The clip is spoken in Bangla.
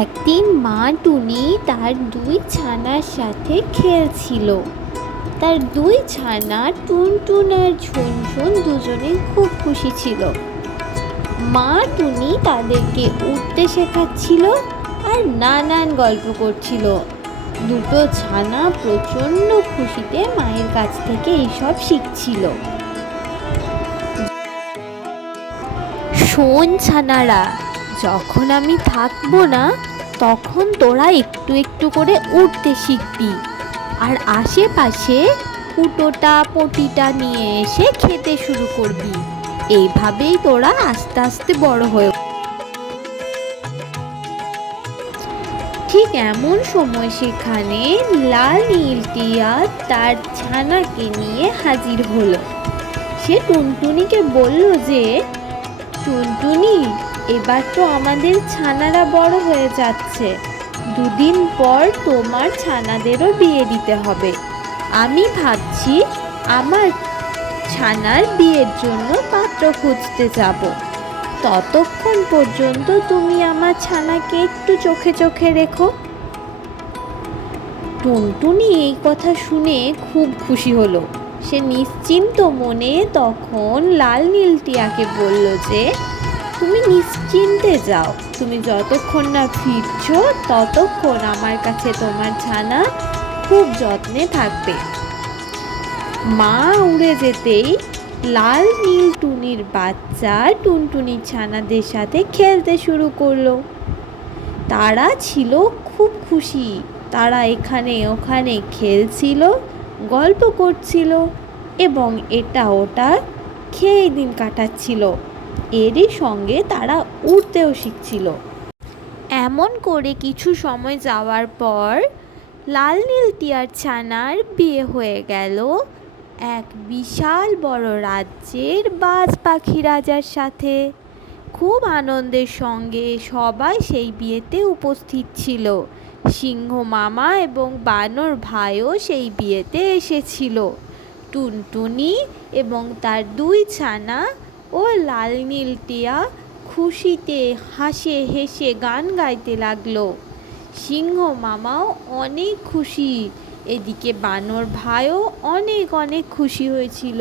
একদিন মা টুনি তার দুই ছানার সাথে খেলছিল। তার দুই ছানা টুনটুন আর ঝুনঝুন দুজনেই খুব খুশি ছিল। মা টুনি তাদেরকে উঠতে শেখাচ্ছিল আর নানান গল্প করছিল। দুটো ছানা প্রচণ্ড খুশিতে মায়ের কাছ থেকে এইসব শিখছিল। শোন ছানারা, যখন আমি থাকবো না তখন তোরা একটু একটু করে উঠতে শিখবি, আর আশেপাশে কুটোটা পটিটা নিয়ে এসে খেতে শুরু করবি। এইভাবেই তোরা আস্তে আস্তে বড় হয়ে। ঠিক এমন সময় সেখানে লাল নীল টিয়া তার ছানাকে নিয়ে হাজির হলো। সে টুনটুনিকে বলল যে, টুনটুনি, এবার তো আমাদের ছানারা বড় হয়ে যাচ্ছে, দুদিন পর তোমার ছানাদেরও বিয়ে দিতে হবে। আমি ভাবছি আমার ছানার বিয়ের জন্য পাত্র খুঁজতে যাব। ততক্ষণ পর্যন্ত তুমি আমার ছানাকে একটু চোখে চোখে রেখো। টুনটুনি এই কথা শুনে খুব খুশি হলো। সে নিশ্চিন্ত মনে তখন লাল নীল টিয়াকে বলল যে, তুমি নিশ্চিন্তে যাও, তুমি যতক্ষণ না ফিরছো ততক্ষণ আমার কাছে তোমার ছানা খুব যত্নে থাকবে। মা উড়ে যেতেই লাল নীল টুনির বাচ্চা টুনটুনির ছানাদের সাথে খেলতে শুরু করলো। তারা ছিল খুব খুশি। তারা এখানে ওখানে খেলছিল, গল্প করছিল এবং এটা ওটা খেয়ে দিন কাটাচ্ছিল। এরই সঙ্গে তারা উড়তেও শিখছিল। এমন করে কিছু সময় যাওয়ার পর লাল নীল টিয়ার ছানার বিয়ে হয়ে গেল এক বিশাল বড় রাজ্যের বাজ পাখি রাজার সাথে। খুব আনন্দের সঙ্গে সবাই সেই বিয়েতে উপস্থিত ছিল। সিংহ মামা এবং বানর ভাইও সেই বিয়েতে এসেছিল। টুনটুনি এবং তার দুই ছানা ও লাল নীল টিয়া খুশিতে হাসে হেসে গান গাইতে লাগলো। সিংহ মামাও অনেক খুশি, এদিকে বানর ভাইও অনেক অনেক খুশি হয়েছিল।